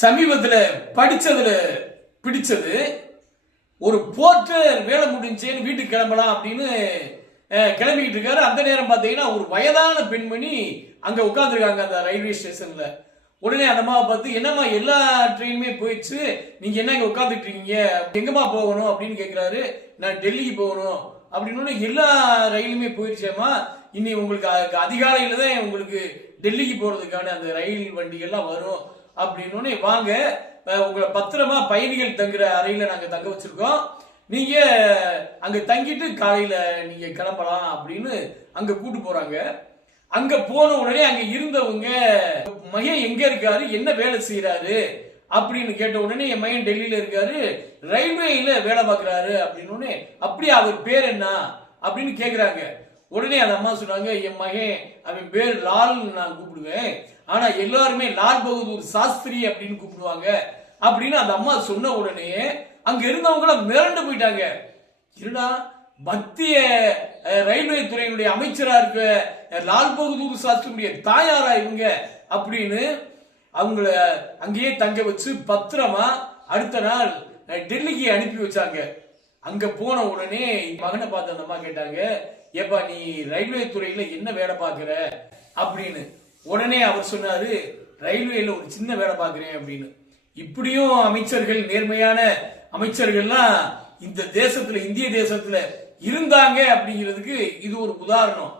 சமீபத்தில் படிச்சதுல பிடிச்சது ஒரு போர்ட்டர் வேலை முடிஞ்சேன்னு வீட்டுக்கு கிளம்பலாம் அப்படின்னு கிளம்பிக்கிட்டு இருக்காரு. அந்த நேரம் பார்த்தீங்கன்னா ஒரு வயதான பெண்மணி அங்க உட்காந்துருக்காங்க அந்த ரயில்வே ஸ்டேஷன்ல. உடனே அந்த அம்மாவை பார்த்து, என்னம்மா எல்லா ட்ரெயினுமே போயிடுச்சு, நீங்க என்ன இங்க உட்காந்துட்டு இருக்கீங்க, எங்கம்மா போகணும் அப்படின்னு கேட்கிறாரு. நான் டெல்லிக்கு போகணும் அப்படின்னு. எல்லா ரயிலுமே போயிடுச்சேம்மா, இனி உங்களுக்கு அதிகாலையில தான் உங்களுக்கு டெல்லிக்கு போறதுக்கான அந்த ரயில் வண்டிகள்லாம் வரும் அப்படின்னு. வாங்க, உங்களை பத்திரமா பயணிகள் தங்குற அறையில நாங்க தங்க வச்சிருக்கோம், நீங்க அங்க தங்கிட்டு காலையில நீங்க கிளம்பலாம் அப்படின்னு அங்க கூட்டு போறாங்க. அங்க போன உடனே அங்க இருந்தவங்க, மகன் எங்க இருக்காரு, என்ன வேலை செய்யறாரு அப்படின்னு கேட்ட உடனே, என் மகன் டெல்லியில இருக்காரு, ரயில்வேல வேலை பார்க்கிறாரு அப்படின்னு. அப்படியே அவர் பேர் என்ன அப்படின்னு கேக்குறாங்க. உடனே அந்த அம்மா சொன்னாங்க, என் மகன் அவன் பேர் லால் நான் கூப்பிடுவேன், ஆனா எல்லாருமே லால் பகதூர் சாஸ்திரி அப்படின்னு கூப்பிடுவாங்க அப்படின்னு அந்த அம்மா சொன்ன உடனே அங்க இருந்தவங்கள மிரண்டு போயிட்டாங்க. இருடா, மத்திய ரயில்வே துறையினுடைய அமைச்சரா இருக்க லால் பகதூர் சாஸ்திரியுடைய தாயாரா இவங்க அப்படின்னு அவங்கள அங்கேயே தங்க வச்சு பத்திரமா அடுத்த நாள் டெல்லிக்கு அனுப்பி வச்சாங்க. அங்க போன உடனே மகனை பார்த்து அந்த அம்மா கேட்டாங்க, ஏப்பா நீ ரயில்வே துறையில என்ன வேலை பார்க்கிற அப்படின்னு. உடனே அவர் சொன்னாரு, ரயில்வேல ஒரு சின்ன வேலை பார்க்கிறேன் அப்படின்னு. இப்படியும் அமைச்சர்கள், நேர்மையான அமைச்சர்கள்லாம் இந்த தேசத்துல, இந்திய தேசத்துல இருந்தாங்க அப்படிங்கிறதுக்கு இது ஒரு உதாரணம்.